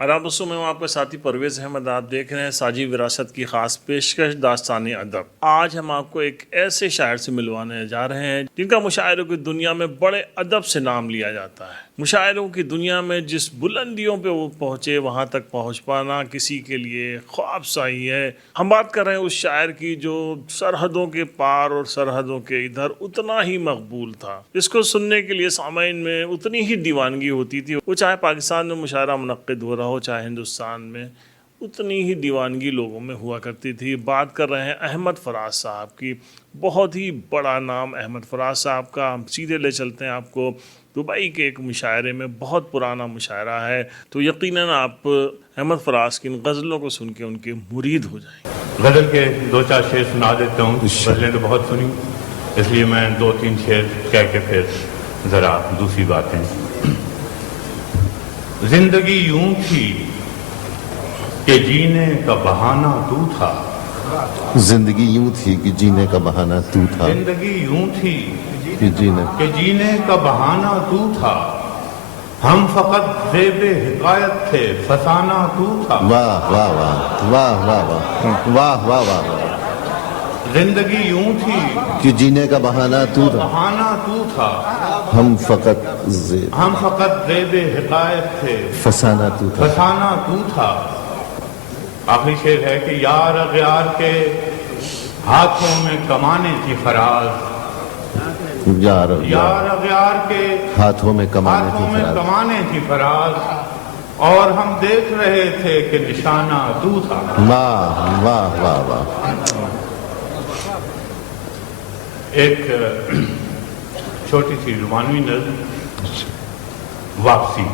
آداب دوستوں، میں ہوں آپ کے ساتھی پرویز احمد۔ آپ دیکھ رہے ہیں ساجی وراثت کی خاص پیشکش داستانی ادب۔ آج ہم آپ کو ایک ایسے شاعر سے ملوانے جا رہے ہیں جن کا مشاعروں کی دنیا میں بڑے ادب سے نام لیا جاتا ہے۔ مشاعروں کی دنیا میں جس بلندیوں پہ وہ پہنچے، وہاں تک پہنچ پانا کسی کے لیے خواب سا ہی ہے۔ ہم بات کر رہے ہیں اس شاعر کی جو سرحدوں کے پار اور سرحدوں کے ادھر اتنا ہی مقبول تھا، جس کو سننے کے لیے سامعین میں اتنی ہی دیوانگی ہوتی تھی۔ وہ چاہے پاکستان میں مشاعرہ منعقد ہو رہا ہو، چاہے ہندوستان میں، اتنی ہی دیوانگی لوگوں میں ہوا کرتی تھی۔ بات کر رہے ہیں احمد فراز صاحب کی۔ بہت ہی بڑا نام احمد فراز صاحب کا۔ ہم سیدھے لے چلتے ہیں آپ کو دبئی کے ایک مشاعرے میں، بہت پرانا مشاعرہ ہے، تو یقیناً آپ احمد فراز کی ان غزلوں کو سن کے ان کے مرید ہو جائیں۔ غزل کے دو چار شعر سنا دیتا ہوں۔ غزلیں تو بہت سنی، اس لیے میں دو تین شعر کہہ کے پھر ذرا دوسری باتیں۔ زندگی یوں تھی کہ جینے کا بہانہ تو تھا، زندگی یوں تھی کہ جینے کا بہانہ تو تھا، زندگی یوں تھی کہ جینے کا بہانہ تو تھا، ہم فقط زیب حکایت تھے، فسانہ تو تھا۔ واہ واہ واہ واہ واہ واہ واہ واہ واہ۔ زندگی یوں تھی کہ جینے کا بہانہ تو تھا، بہانہ تو تھا، ہم فقط زیب حکایت تھے، فسانہ تو تھا۔ فسانہ تو تھا۔ آخری شعر ہے کہ یار اغیار کے ہاتھوں میں کمانے تھی فراز، یار یار اغیار کے ہاتھوں میں کمانے تھی فراز، اور ہم دیکھ رہے تھے کہ نشانہ تو تھا۔ واہ واہ واہ واہ۔ ایک چھوٹی سی رومانوی نظم، واپسی۔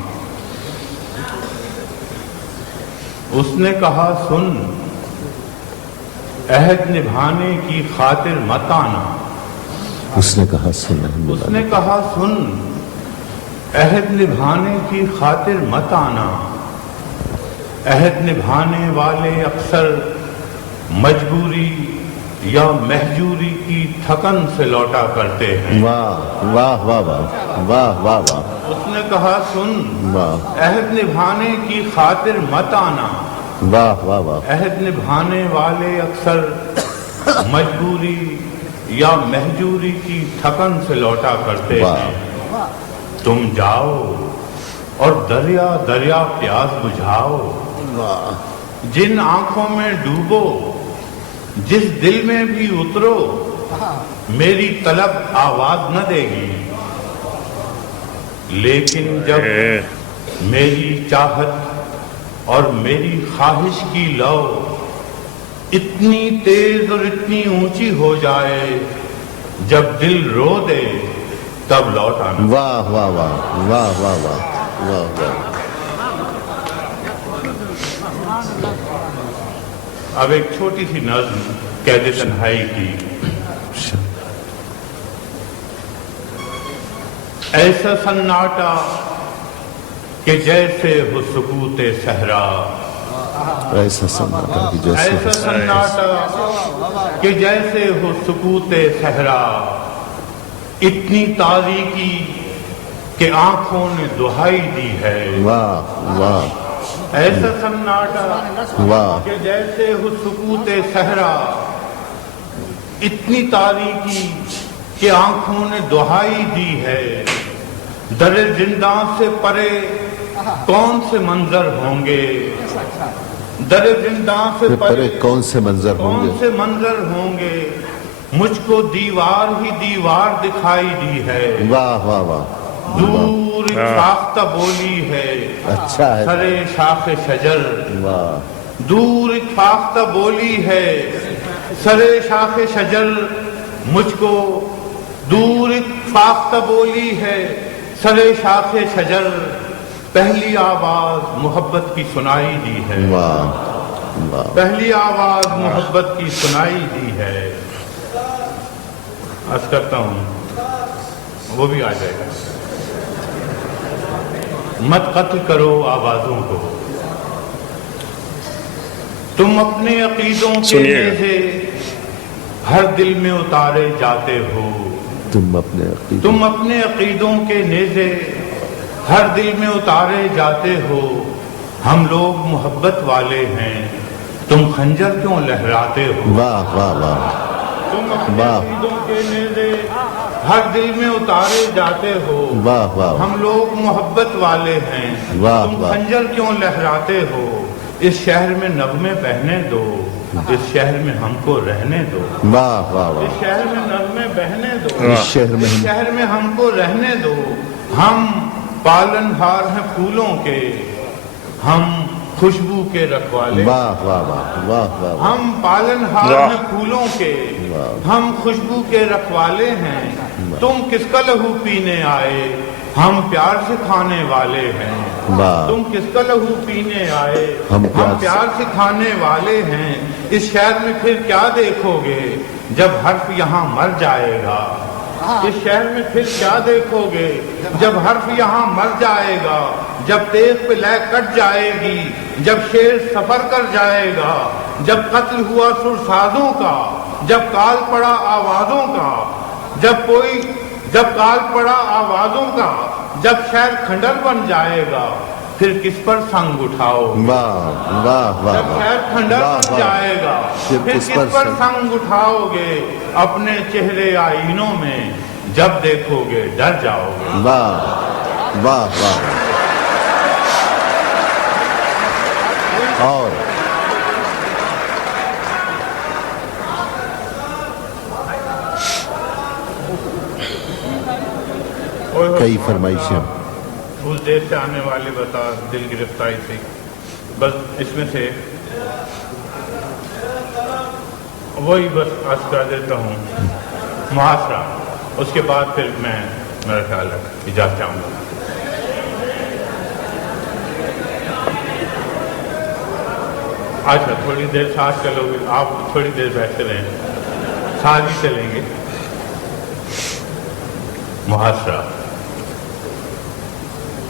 اس نے کہا سن، عہد نبھانے کی خاطر مت آنا، اس نے کہا سن، اس نے کہا سن، عہد نبھانے کی خاطر مت آنا، عہد نبھانے والے اکثر مجبوری یا مہجوری کی تھکن سے لوٹا کرتے ہیں۔ واہ واہ واہ واہ واہ واہ واہ۔ اس نے کہا سن، عہد نبھانے کی خاطر مت آنا، واہ واہ واہ۔ عہد نبھانے والے اکثر مجبوری یا مہجوری کی تھکن سے لوٹا کرتے ہیں۔ تم جاؤ اور دریا دریا پیاس بجھاؤ، جن آنکھوں میں ڈوبو، جس دل میں بھی اترو، میری طلب آواز نہ دے گی، لیکن جب میری چاہت اور میری خواہش کی لو اتنی تیز اور اتنی اونچی ہو جائے، جب دل رو دے تب لوٹ آنا۔ واہ واہ واہ واہ واہ واہ واہ واہ۔ اب ایک چھوٹی سی نظم قید تنہائی کی۔ ایسا سناٹا کہ جیسے ہو سکوت صحرا، ایسا سناٹا کہ ایسا سناٹا کہ جیسے ہو سکوت صحرا، اتنی تاریکی کہ آنکھوں نے دہائی دی ہے۔ واہ واہ۔ ایسا سناٹا واہ کہ جیسے ہو سکوت صحرا، اتنی تاریکی کہ آنکھوں نے دہائی دی ہے، در زنداں سے پرے کون سے منظر ہوں گے، در زنداں سے پرے کون سے منظر ہوں گے، مجھ کو دیوار ہی دیوار دکھائی دی ہے۔ واہ واہ واہ۔ دور ایک ساختہ بولی ہے، اچھا ہے۔ سرے شاخ شجر، واہ۔ دور ایک فاختہ بولی ہے، سرے شاخ شجر، مجھ کو دور ایک فاختہ بولی ہے، سرے شاخ شجر، پہلی آواز محبت کی سنائی دی ہے۔ واہ واہ۔ پہلی آواز محبت کی سنائی دی ہے۔ عرض کرتا ہوں وہ بھی آ جائے گا۔ مت قتل کرو آوازوں کو، تم اپنے عقیدوں کے نیزے ہر دل میں اتارے جاتے ہو، تم اپنے عقیدوں کے نیزے ہر دل میں اتارے جاتے ہو، ہم لوگ محبت والے ہیں، تم خنجر کیوں لہراتے ہو؟ واہ واہ واہ تم اپنے واہ۔ عقیدوں کے نیزے ہر دل میں اتارے جاتے ہو۔ واہ واہ ہم لوگ محبت والے ہیں، واہ تم واہ۔ خنجر کیوں لہراتے ہو؟ اس شہر میں نغمے بہنے دو، اس شہر میں ہم کو رہنے دو، واہ واہ واہ۔ اس شہر میں نغمے بہنے دو، اس شہر میں اس شہر میں ہم کو رہنے دو۔ ہم پالن ہار ہیں پھولوں کے، ہم خوشبو کے رکھوالے۔ واہ واہ واہ واہ واہ۔ ہم پالن ہار واہ۔ ہیں پھولوں کے، واہ۔ ہم خوشبو کے رکھوالے ہیں۔ تم کس کا لہو پینے آئے؟ ہم پیار سے کھانے والے ہیں۔ واہ۔ تم کس کا لہو پینے آئے؟ ہم پیار سے کھانے والے ہیں۔ اس شہر میں پھر کیا دیکھو گے جب حرف یہاں مر جائے گا؟ اس شہر میں پھر کیا دیکھو گے جب حرف یہاں مر جائے گا؟ جب تیغ پہ لے کٹ جائے گی، جب شیر سفر کر جائے گا، جب قتل ہوا سرسازوں کا، جب کال پڑا آوازوں کا، جب کال پڑا آوازوں کا، جب شہر کھنڈر بن جائے گا، پھر کس پر سنگ اٹھاؤ؟ واہ واہ واہ جب شہر کھنڈر بن جائے گا، پھر کس پر سنگ اٹھاؤ گے؟ اپنے چہرے آئینوں میں جب دیکھو گے ڈر جاؤ گے۔ واہ واہ واہ۔ اور کئی فرمائشیں اس دیر سے آنے والے بتا دل گرفتاری سے، بس اس میں سے وہی بس عرض کر دیتا ہوں محاصرہ، اس کے بعد پھر میں میرا خیال ہے اجازت چاہوں گا۔ اچھا تھوڑی دیر ساتھ چلو گے آپ، تھوڑی دیر بیٹھتے رہیں، ساتھ ہی چلیں گے۔ محاصرہ۔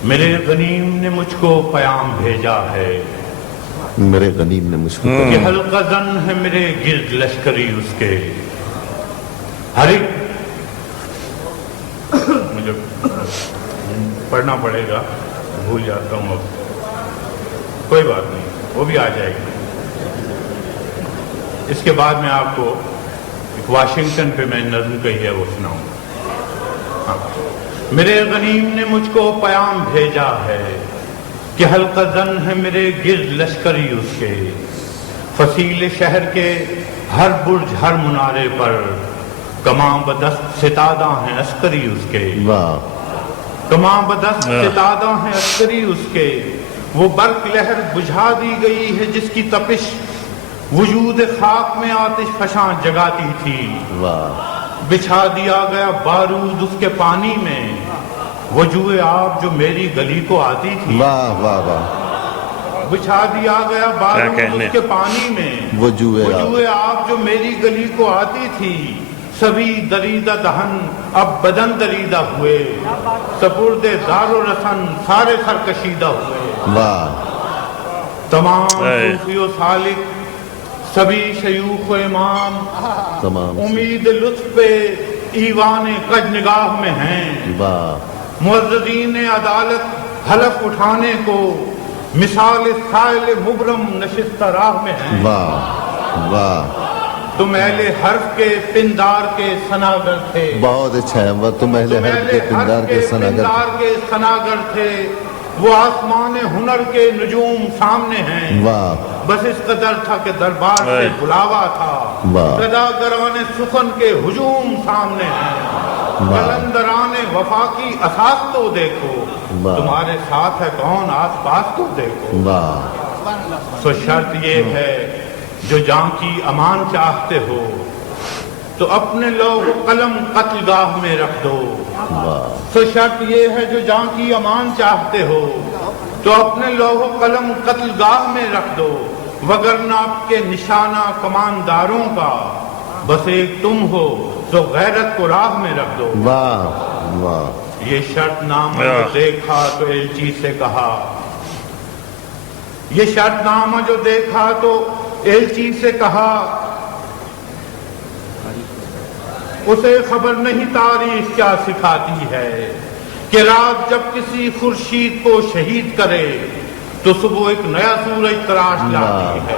میرے غنیم نے مجھ کو پیام بھیجا ہے میرے غنیم نے مجھ کو کہ حلقہ زن ہے میرے گرد لشکری اس کے، ہر ایک مجھے پڑھنا پڑے گا، بھول جاتا ہوں اب، کوئی بات نہیں، وہ بھی آ جائے گی۔ اس کے بعد میں آپ کو ایک واشنگٹن پہ میں نظم کہی ہے وہ سناؤں گا۔ میرے غنیم نے مجھ کو پیام بھیجا ہے کہ حلقہ زن ہے میرے گرد لشکری اس کے، فصیل شہر کے ہر برج ہر منارے پر کماں بدست ستادہ ہیں عسکری اس کے، واہ کماں بدست ستادہ ہیں عسکری اس کے، وہ برق لہر بجھا دی گئی ہے جس کی تپش وجود خاک میں آتش فشاں جگاتی تھی، واہ بچھا دیا گیا بارود اس کے پانی میں، وجوہ آب جو میری گلی کو آتی تھی، واہ واہ واہ، بچھا دیا گیا بارود اس کے پانی میں، وجوہ آب جو میری گلی کو آتی تھی، سبھی دریدہ دہن اب بدن دریدہ ہوئے، سپرد دار و رسن سارے سرکشیدہ ہوئے، واہ تمام صوفی و سالک سبھی شیوخ و امام تمام امید لطف پہ ایوان کج نگاہ میں ہیں، واہ معززین عدالت حلف اٹھانے کو مثال سائل مبرم نشستہ راہ میں ہیں، واہ واہ، تم اہل حرف کے پندار کے سناگر تھے، بہت اچھا ہے، وہ تم اہل حرف کے پندار کے سناگر تھے، وہ آسمان ہنر کے نجوم سامنے ہیں، واہ بس اس قدر تھا کہ دربار سے بلاوا تھا، واہ گداگران سخن کے ہجوم سامنے ہیں، قلندران وفا کی اساس تو دیکھو، تمہارے ساتھ ہے کون آس پاس تو دیکھو، واہ تو شرط یہ ہے جو جان کی امان چاہتے ہو تو اپنے لوح قلم قتل گاہ میں رکھ دو، واہ تو شرط یہ ہے جو جان کی امان چاہتے ہو تو اپنے لوح قلم قتل گاہ میں رکھ دو، وگرنہ آپ کے نشانہ کمانداروں کا بس ایک تم ہو تو غیرت کو راہ میں رکھ دو، واہ واہ، یہ شرط نامہ جو دیکھا تو ایلچی سے کہا، یہ شرط نامہ جو دیکھا تو ایلچی سے کہا، اسے خبر نہیں تاریخ کیا سکھاتی ہے کہ رات جب کسی خورشید کو شہید کرے تو صبح ایک نیا سورج تراش لاتی ہے.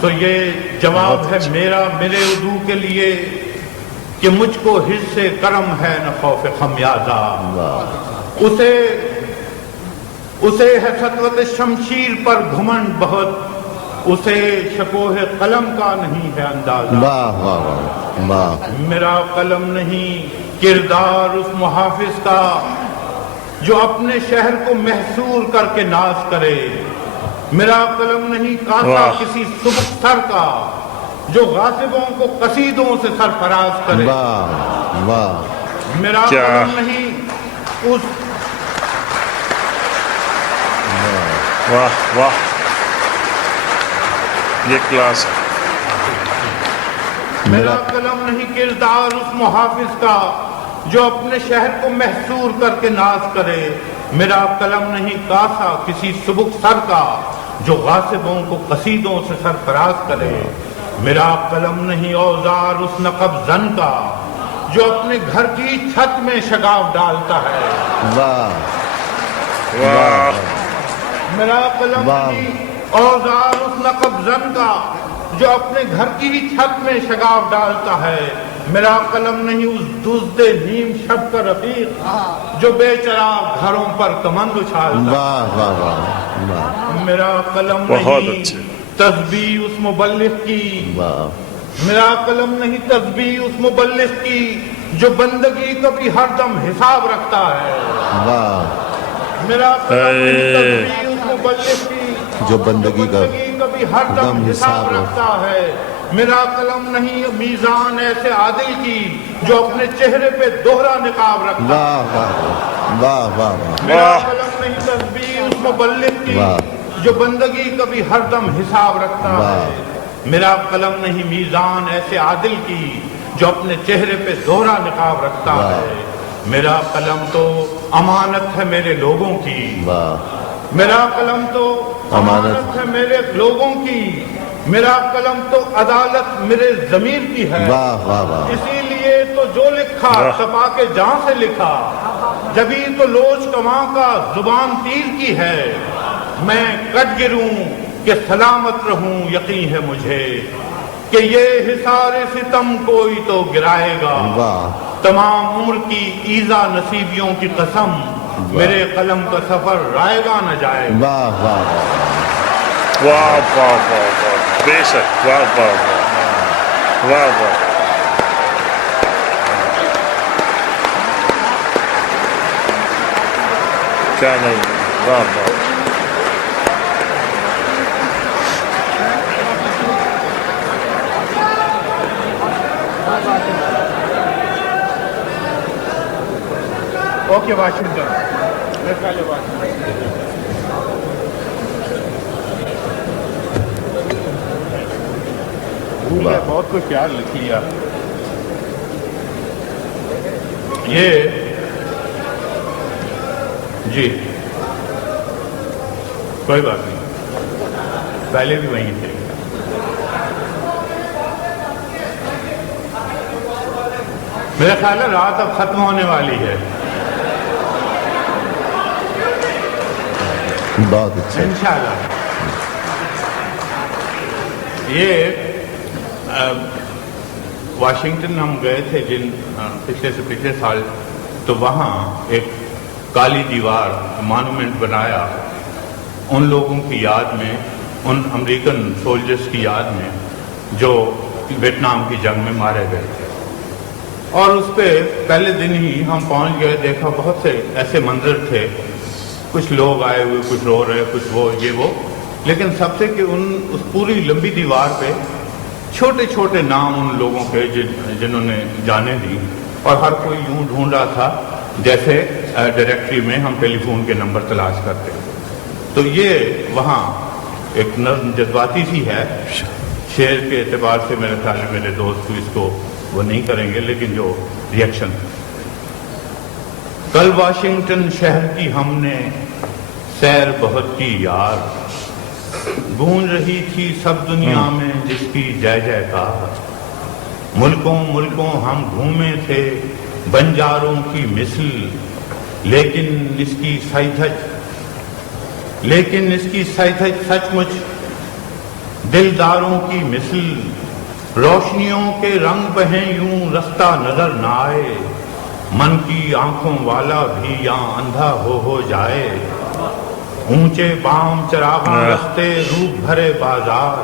تو یہ جواب ہے میرا میرے وضو کے لیے کہ مجھ کو حرص کرم ہے نہ خوف خمیازہ. اسے ہے سطوت شمشیر پر گھمنڈ بہت، اسے شکوہ قلم کا نہیں ہے اندازہ. واہ واہ واہ واہ. میرا قلم نہیں کردار اس محافظ کا جو اپنے شہر کو محصور کر کے ناز کرے. میرا قلم نہیں کانٹا کسی سبک سر کا جو غاصبوں کو قصیدوں سے سرفراز کرے. واہ واہ. میرا قلم نہیں اس واہ واہ، یہ کلاس ہے. میرا قلم نہیں کردار اس محافظ کا جو اپنے شہر کو محصور کر کے ناز کرے. میرا قلم نہیں کاسا کسی سبک سر کا جو غاصبوں کو قصیدوں سے سرفراز کرے. میرا قلم نہیں اوزار اس نقب زن کا جو اپنے گھر کی چھت میں شگاف ڈالتا ہے. واہ واہ. میرا قلم نہیں اوزار اس نقب زن کا جو اپنے گھر کی چھت میں شگاف ڈالتا ہے. میرا قلم نہیں اس دزد نیم شب کا رفیق جو بے چراغ گھروں پر کمند اچھالتا. واہ واہ واہ واہ. میرا قلم بہت نہیں اچھے. تسبیح اس مبلغ کی. واہ. میرا قلم نہیں تسبیح اس مبلغ کی جو بندگی کبھی ہر دم حساب رکھتا ہے. واہ. میرا قلم نہیں تسبیح اس مبلغ کی جو بندگی کا کبھی ہر دم حساب رکھتا ہے. میرا قلم نہیں میزان ایسے عادل کی جو اپنے چہرے پہ دوہرا نقاب رکھتا ہے. واہ واہ واہ واہ واہ. میرا قلم نہیں تسبیح اس مبلغ کی جو بندگی کبھی ہر دم حساب رکھتا ہے. میرا قلم نہیں میزان ایسے عادل کی جو اپنے چہرے پہ دوہرا نقاب رکھتا ہے. میرا قلم تو امانت ہے میرے لوگوں کی. میرا قلم تو امانت ہے میرے لوگوں کی. میرا قلم تو عدالت میرے ضمیر کی ہے. اسی لیے تو جو لکھا صفا کے جہاں سے لکھا، جبھی تو لوچ کماں کا زبان تیر کی ہے. میں کٹ گروں کہ سلامت رہوں، یقین ہے مجھے کہ یہ حصار ستم کوئی تو گرائے گا. تمام عمر کی ایذا نصیبیوں کی قسم، میرے قلم کا سفر رائے گا نہ جائے گا. واہ واہ واہ واہ واہ. بے شک. واہ واہ واہ واہ واہ. کیا نہیں. واہ واہ. Okay Washington. بہت کوئی پیار لکھ لیا. یہ جی کوئی بات نہیں، پہلے بھی وہیں تھے. میرا خیال ہے رات اب ختم ہونے والی ہے. بہت اچھا. انشاءاللہ. یہ واشنگٹن ہم گئے تھے پچھلے سے پچھلے سال، تو وہاں ایک کالی دیوار مانومنٹ بنایا ان لوگوں کی یاد میں، ان امریکن سولجرز کی یاد میں جو ویتنام کی جنگ میں مارے گئے تھے. اور اس پہ پہلے دن ہی ہم پہنچ گئے، دیکھا بہت سے ایسے منظر تھے، کچھ لوگ آئے ہوئے، کچھ رو رہے، کچھ وہ یہ وہ، لیکن سب سے کہ اس پوری لمبی دیوار پہ چھوٹے چھوٹے نام ان لوگوں کے جنہوں نے جانیں دی، اور ہر کوئی یوں ڈھونڈ رہا تھا جیسے ڈائریکٹری میں ہم ٹیلی فون کے نمبر تلاش کرتے. تو یہ وہاں ایک نظم جذباتی سی ہے. شعر کے اعتبار سے میرے خیال میں میرے دوست اس کو وہ نہیں کریں گے، لیکن جو ریئیکشن. کل واشنگٹن شہر کی ہم نے سیر بہت کی یار، گونج رہی تھی سب دنیا میں جس کی جے جے کار. ملکوں ملکوں ہم گھومے تھے بنجاروں کی مثل، لیکن اس کی سائدھج لیکن اس کی سچ مچ دلداروں کی مثل روشنیوں کے رنگ بہیں یوں رستہ نظر نہ آئے، من کی آنکھوں والا بھی یہاں اندھا ہو جائے، اونچے بام چراغاں رستے روپ بھرے بازار،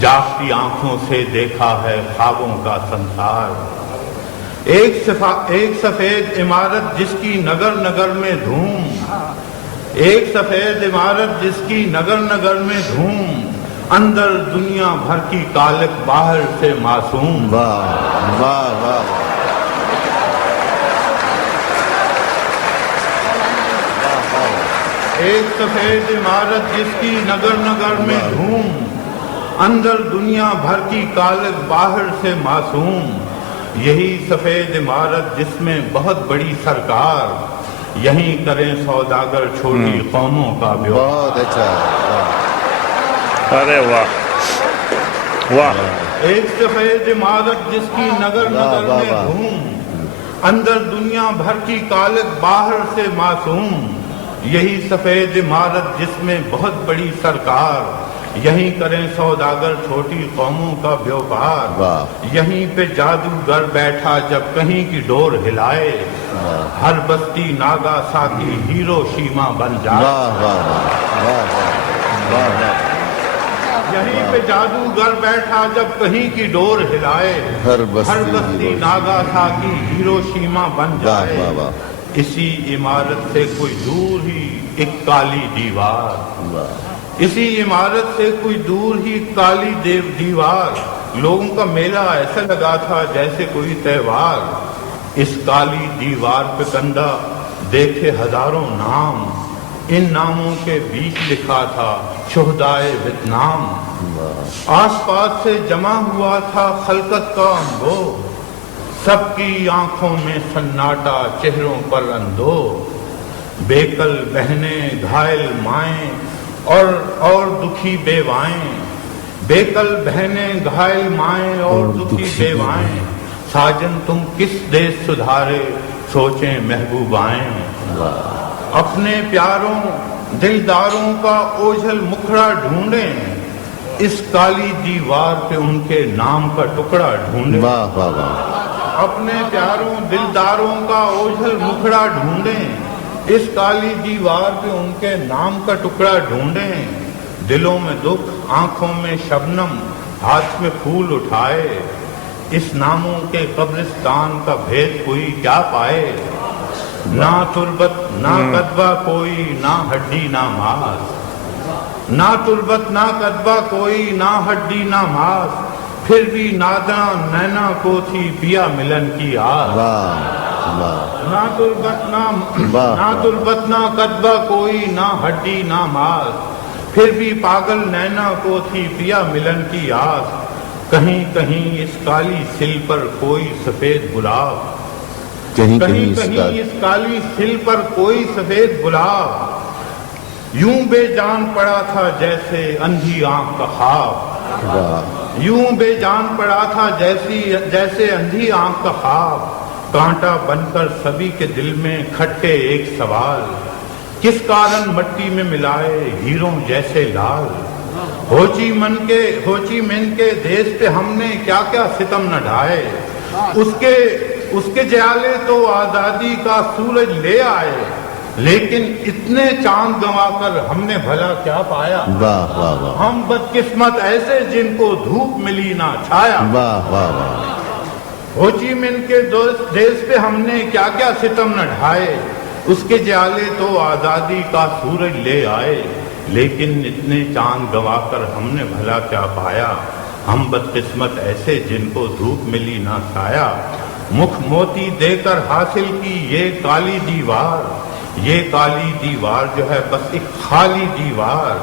جاگتی آنکھوں سے دیکھا ہے خوابوں کا سنسار، ایک سفید عمارت جس کی نگر نگر میں دھوم، ایک سفید عمارت جس کی نگر نگر میں دھوم، اندر دنیا بھر کی کالک باہر سے معصوم۔ واہ واہ واہ، ایک سفید عمارت جس کی نگر نگر میں دھوم، اندر دنیا بھر کی کالک باہر سے معصوم، یہی سفید عمارت جس میں بہت بڑی سرکار، یہیں کریں سوداگر چھوٹی قوموں کا بیوہار۔ بہت اچھا، ارے واہ واہ، ایک سفید عمارت جس کی نگر نگر میں دھوم، اندر دنیا بھر کی کالک باہر سے معصوم، یہی سفید عمارت جس میں بہت بڑی سرکار، یہیں کریں سوداگر چھوٹی قوموں کا بیوپار، یہیں پہ جادوگر بیٹھا جب کہیں کی ڈور ہلائے، ہر بستی ناگا ساکی ہیرو شیما بن جائے۔ واہ واہ واہ واہ واہ، یہیں پہ جادوگر بیٹھا جب کہیں کی ڈور ہلائے، ہر بستی ناگا ساکی ہیرو شیما بن جائے، اسی عمارت سے کوئی دور ہی ایک کالی دیوار، اسی عمارت سے کوئی دور ہی کالی دیوار، لوگوں کا میلہ ایسا لگا تھا جیسے کوئی تہوار، اس کالی دیوار پہ کندہ دیکھے ہزاروں نام، ان ناموں کے بیچ لکھا تھا شہدائے ویتنام، آس پاس سے جمع ہوا تھا خلقت کا انبو، سب کی آنکھوں میں سناٹا چہروں پر اندو، بیکل بہنیں گھائل مائیں اور دکھی بیوائیں، بیکل بہنیں گھائل مائیں اور دکھی بیوائیں، ساجن تم کس دیش سدھارے سوچیں محبوبائیں، اپنے پیاروں دلداروں کا اوجھل مکھڑا ڈھونڈیں، اس کالی دیوار پہ ان کے نام کا ٹکڑا ڈھونڈیں، واہ واہ واہ، اپنے پیاروں دلداروں کا اوجھل مکھڑا ڈھونڈیں، اس کالی دیوار پہ ان کے نام کا ٹکڑا ڈھونڈیں، دلوں میں دکھ آنکھوں میں شبنم ہاتھ میں پھول اٹھائے، اس ناموں کے قبرستان کا بھید کوئی کیا پائے، نہ تربت نہ کدبہ کوئی نہ ہڈی نہ ماس، نہ تربت نہ کدبہ کوئی نہ ہڈی نہ ماس، پھر بھی ناداں نینا کو تھی پیا ملن کی آس، نہ تربت نہ کدبہ کوئی نہ ہڈی نہ ماس، پھر بھی پاگل نینا کو تھی پیا ملن کی آس، کہیں کہیں اس کالی سل پر کوئی سفید گلاب، کہیں کہیں اس کالی سل پر کوئی سفید گلاب، یوں بے جان پڑا تھا جیسے اندھی آنکھ کا خواب، یوں بے جان پڑا تھا جیسے اندھی آنکھ کا خواب، کانٹا بن کر سبھی کے دل میں کھٹکے ایک سوال، کس کارن مٹی میں ملائے ہیروں جیسے لال، ہو چی من کے دیش پہ ہم نے کیا کیا ستم نہ ڈھائے، اس کے جیالے تو آزادی کا سورج لے آئے، لیکن اتنے چاند گنوا کر ہم نے بھلا کیا پایا، ہم بدقسمت ایسے جن کو دھوپ ملی نہ چھایا، ہو چی من کے دیش پہ ہم نے کیا کیا ستم نہ ڈھائے، اس کے جیالے تو آزادی کا سورج لے آئے، لیکن اتنے چاند گوا کر ہم نے بھلا کیا پایا، ہم بدقسمت ایسے جن کو دھوپ ملی نہ چھایا، مکھ موتی دے کر حاصل کی یہ کالی دیوار جو ہے بس ایک خالی دیوار،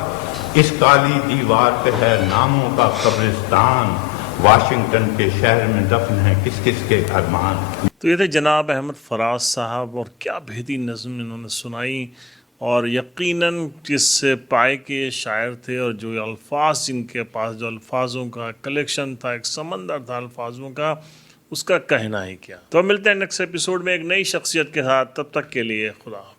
اس کالی دیوار پہ ہے ناموں کا قبرستان، واشنگٹن کے شہر میں دفن ہے کس کس کے ارمان۔ تو یہ تھے جناب احمد فراز صاحب، اور کیا بہترین نظم انہوں نے سنائی، اور یقیناً کس سے پائے کے یہ شاعر تھے، اور جو الفاظ جن کے پاس، جو الفاظوں کا کلیکشن تھا، ایک سمندر تھا الفاظوں کا، اس کا کہنا ہی کیا۔ تو اب ملتے ہیں نیکسٹ ایپیسوڈ میں ایک نئی شخصیت کے ساتھ، تب تک کے لیے خدا حافظ۔